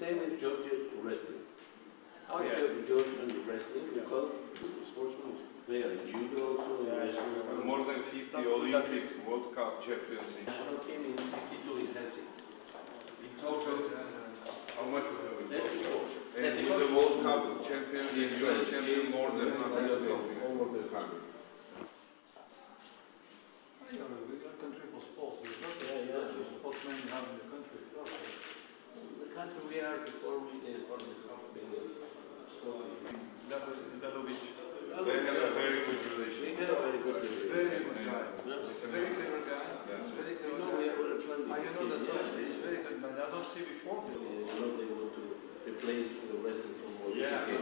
same with Georgian wrestling. I have Georgian wrestling because sportsmen they are in judo also wrestling. More than 50 Olympics, World Cup champions. National team in 52 in Helsinki. In total, how much we have in total? 34. And with the World Cup champions, you are champion more than 100. Over the 100. We are a country for sport. There's not a sportsman you have in the country. The country we are before we for the half million Dalovic. They have a very good relation. We have a very good relation. Very good guy. Very clever guy. Very clever guy. We are friendly. He's very good man. I don't see before. They want to replace the wrestling from Olympic.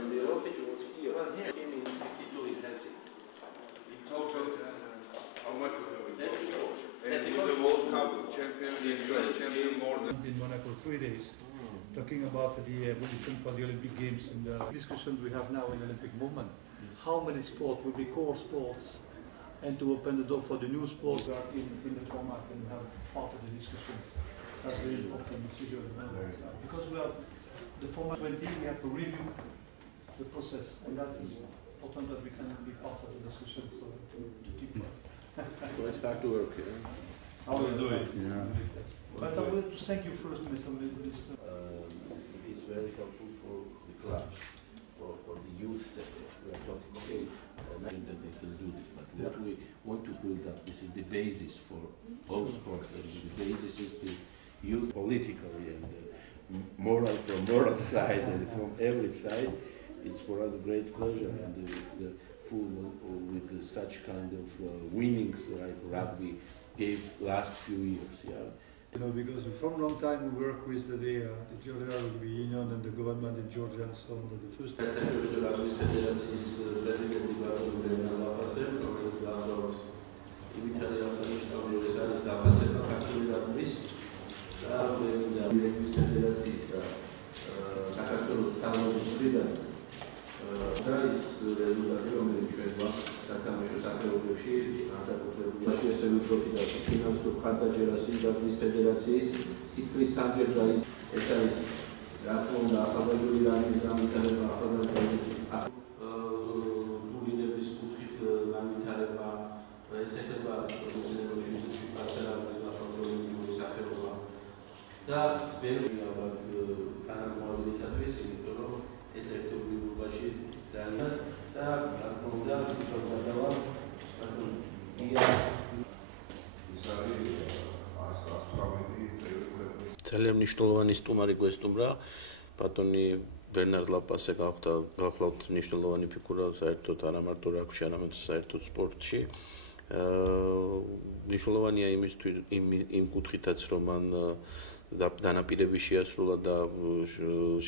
And the Olympic was here. Well, here. Came in 52 in Helsinki. In total, how much we have in total? 34. And with the World Cup champions, you are champion more than. In Monaco 3 days, talking about the evolution for the Olympic Games and the discussion we have now in the Olympic movement. How many sports will be core sports, and to open the door for the new sports that are in the format and have part of the discussions. That's very important decision because we have the format 20, we have to review the process, and that is important that we can be part of the discussion to keep it. Well, it's back to work, How we do it. Yeah. But I would like to thank you first, Mr. Minister. It is very helpful for the clubs, for the youth sector. We are talking, okay, not that they can do this, but what we want to build up, this is the basis for all sport. The basis is the youth politically and moral from moral side and from every side. It's for us a great pleasure and the full with such kind of winnings like rugby gave last few years. Yeah. You know, because from a long time we work with the Georgia Rugby Union and the government in Georgia and so on. The first time. ძალიან მნიშვნელოვანი სტუმარი გვესტუმრა ბატონი ბერნარდ ლაპასე გახლავთ მნიშვნელოვანი ფიგურა საერთოდ არა მარტო რაგბიში, არამედ საერთოდ სპორტში. მნიშვნელოვანია იმ კუთხითაც რომ მან დანაპირები შეასრულა და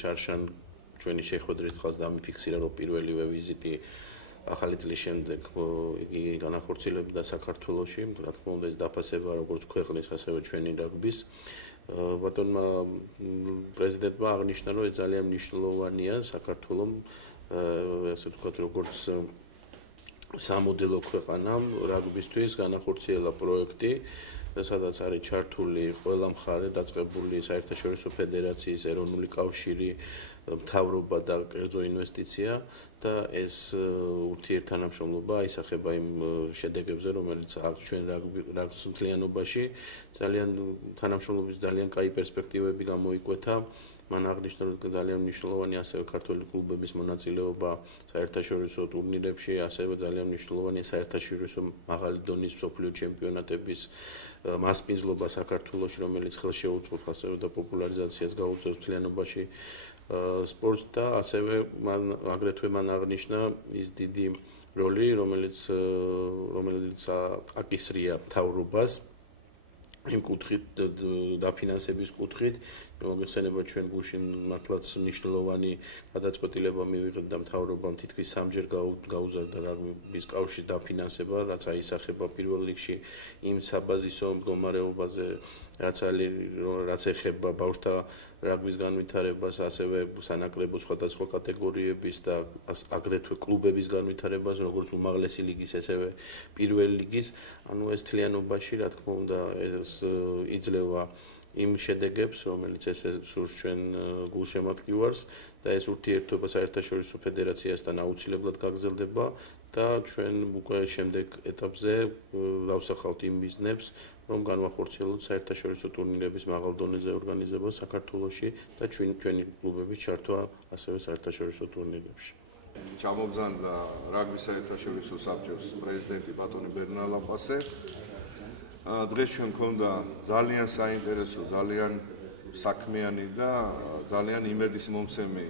შარშან ჩვენი შეხვედრით ხალხს დამიფიქსირა რომ პირველივე ვიზიტი ახალი წლის შემდეგ იგი განახორციელებდა საქართველოში, რა თქმა უნდა ეს დაფასება როგორც ქვეყნის, ასევე ჩვენი რაგბის. ბატონმა პრეზიდენტმა აღნიშნა, რომ ეს ძალიან მნიშვნელოვანია საქართველოს, ასე ვთქვათ, როგორც სამოდელო ქვეყანამ რაგბისთვის განახორციელა პროექტი, სადაც არის ჩართული ყველა მხარე დაწყებული საერთაშორისო ფედერაციის, ეროვნული კავშირი, მთავრობა და კერძო ინვესტიცია და ეს ურთიერთთანამშრომლობა აისახება იმ შედეგებზე, რომელიც აქვს ჩვენ რაგბის მთლიანობაში. თანამშრომლობის ძალიან კაი პერსპექტივები გამოიკვეთა. მან აღნიშნა, რომ ძალიან მნიშვნელოვანი ასევე ქართველი კლუბების მონაწილეობა საერთაშორისო ტურნირებში, ასევე ძალიან მნიშვნელოვანია საერთაშორისო მაღალი დონის მსოფლიო ჩემპიონატების მასპინძლობა საქართველოში, რომელიც ხელშეუწყობს ასევე და პოპულარიზაციას გაუწევს მთლიანობაში სპორტს და ასევე აგრეთვე მან აღნიშნა ის დიდი როლი, რომელიც აკისრია მთავრობას იმ კუთხით დაფინანსების კუთხით, მოიხსენება ჩვენ გუშინ მართლაც მნიშვნელოვანი გადაწყვეტილება მივიღეთ და მთავრობამ თითქმის 3-ჯერ გაუზარდა რაგბის კავშირის დაფინანსება, რაც აისახება პირველ რიგში იმ საბაზისო მდგომარეობაზე, რაც ეხება ბავშვთა რაგბის განვითარებას, ასევე სანაკრებო სხვადასხვა კატეგორიების და აგრეთვე კლუბების განვითარებას, როგორც უმაღლესი ლიგის, ასევე პირველი ლიგის. ანუ ეს მთლიანობაში, რა თქმა უნდა, ეს იძლევა იმ შედეგებს, რომელიც ეს სურს ჩვენ გულშემატკივარს და ეს ურთიერთობა საერთაშორისო ფედერაციასთან აუცილებლად გაგრძელდება და ჩვენ უკვე შემდეგ ეტაპზე დავსახავთ იმ მიზნებს, რომ განვახორციელოთ საერთაშორისო ტურნირების მაღალ დონეზე ორგანიზება საქართველოში და ჩვენი კლუბების ჩართვა ასევე საერთაშორისო ტურნირებში. ჩამოგზავნდა რაგბის საერთაშორისო საბჭოს პრეზიდენტი ბატონი ბერნარ ლაპასე. დღეს ჩვენ გქონდა ძალიან საინტერესო, ძალიან საქმიანი და ძალიან იმედის მომცემი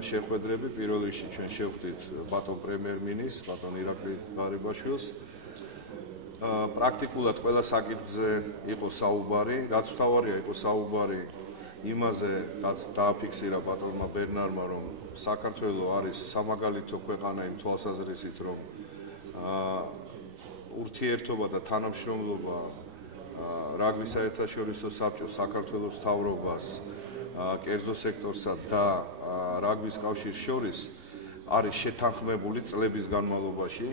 შეხვედრები. პირველ რიგში ჩვენ შევხვდით ბატონ პრემიერ-მინისტრს, ბატონ ირაკლი ბარიბაშვილს. პრაქტიკულად ყველა საკითხზე იყო საუბარი, რაც მთავარია იყო საუბარი იმაზე, რაც დააფიქსირა ბატონმა ბერნარმა, რომ საქართველო არის სამაგალითო ქვეყანა იმ თვალსაზრისით, რომ ურთიერთობა და თანამშრომლობა რაგბის საერთაშორისო საბჭოს საქართველოს მთავრობას, კერძო სექტორსა და რაგბის კავშირს შორის არის შეთანხმებული წლების განმავლობაში.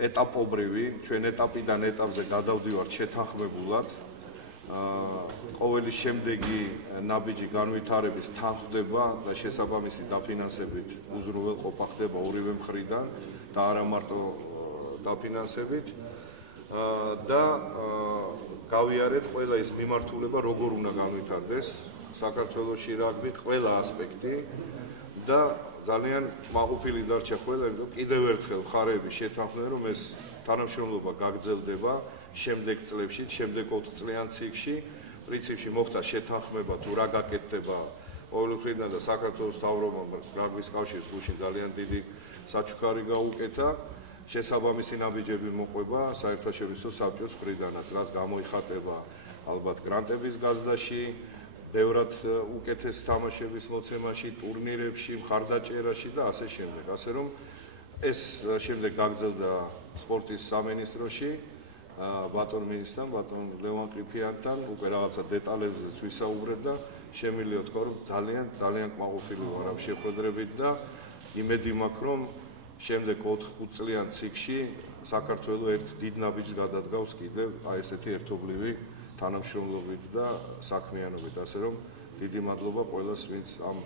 ეტაპობრივი, ჩვენ ეტაპიდან ეტაპზე გადავდივართ შეთანხმებულად. ყოველი შემდეგი ნაბიჯი განვითარების თანხდება და შესაბამისი დაფინანსებით უზრუნველყოფა ხდება ორივე მხრიდან და არა მარტო დაფინანსებით და გავიარეთ ყველა ის მიმართულება, როგორ უნდა განვითარდეს საქართველოში რაგბი, ყველა ასპექტი და ძალიან მაყופილი დარჩა ყველა, იმიტომ კიდევ ერთხელ მხარეები შეთანხმდნენ, რომ ეს თანამშრომლობა გაგრძელდება შემდეგ წლებში, შემდეგ 4 წლიან ციკლში. პრინციპში მოხდა შეთანხმება თუ რა გაკეთდება ყოველი მხრიდან და საქართველოს მთავრობამ რაგბის კავშირის გულში ძალიან დიდი საჩუქარი გაუკეთა. შესაბამისი ნაბიჯები მოყვება საერთაშორისო საბჭოს მხრიდანაც, რაც გამოიხატება ალბათ გრანტების გაზრდაში, ბევრად უკეთეს თამაშების მოცემაში, ტურნირებში, მხარდაჭერაში და ასე შემდეგ. ასე რომ ეს შემდეგ გაგრძელდა სპორტის სამინისტროში ბატონ მინისტრთან, ბატონ ლევან ყიფიანთან, უკვე რაღაცა დეტალებზეც ვისაუბრეთ და შემიძლია თქვა, რომ ძალიან კმაყოფილი ვარ ამ შეხვედრებით და იმედი მაქვს, რომ შემდეგ 4-5 წლიან ციკლში საქართველო ერთ დიდ ნაბიჯს გადადგავს კიდევ აი ესეთი ერთობლივი თანამშრომლობით და საქმიანობით. ასე რომ დიდი მადლობა ყველას, ვინც ამ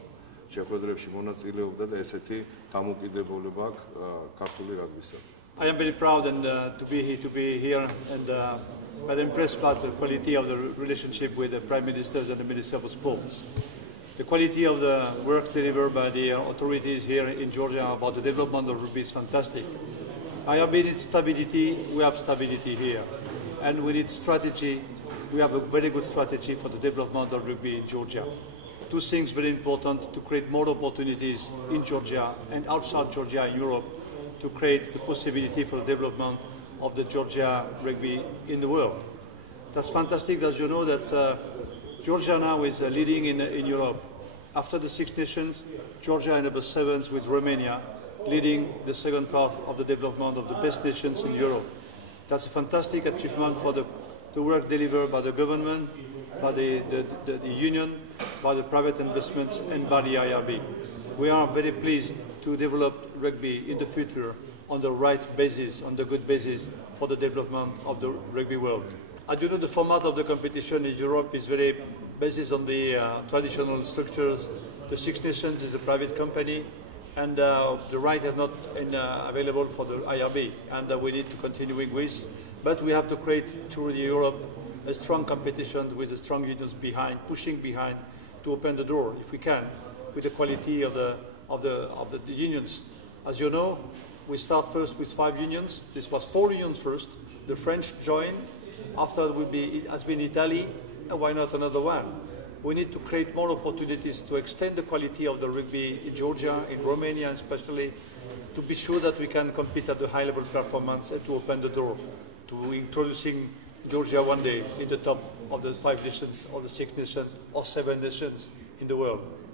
შეხვედრებში მონაწილეობდა და ესეთი დამოუკიდებლობა აქვს ქართული რაგბისა. I am very proud and to be here and very impressed by the quality of the relationship with the Prime Ministers and the Minister of Sports. The quality of the work delivered by the authorities here in Georgia about the development of rugby is fantastic. I have been in stability, we have stability here. And we need strategy, we have a very good strategy for the development of rugby in Georgia. Two things very important to create more opportunities in Georgia and outside Georgia in Europe to create the possibility for the development of the Georgia rugby in the world. That's fantastic, as you know, that Georgia now is leading in Europe. After the Six Nations, Georgia is number 7 with Romania, leading the second part of the development of the best nations in Europe. That's a fantastic achievement for the work delivered by the government, by the union, by the private investments and by the IRB. We are very pleased to develop rugby in the future on the right basis, on the good basis for the development of the rugby world. As you know, the format of the competition in Europe is very based on the traditional structures. The Six Nations is a private company and the right is not available for the IRB, and we need to continue with. But we have to create through Europe a strong competition with the strong unions behind, pushing behind to open the door, if we can, with the quality of the unions. As you know, we start first with 5 unions. This was 4 unions first. The French joined. After it has been Italy, and why not another one? We need to create more opportunities to extend the quality of the rugby in Georgia, in Romania especially, to be sure that we can compete at the high level performance and to open the door to introducing Georgia one day in the top of the 5 nations or the 6 nations or 7 nations in the world.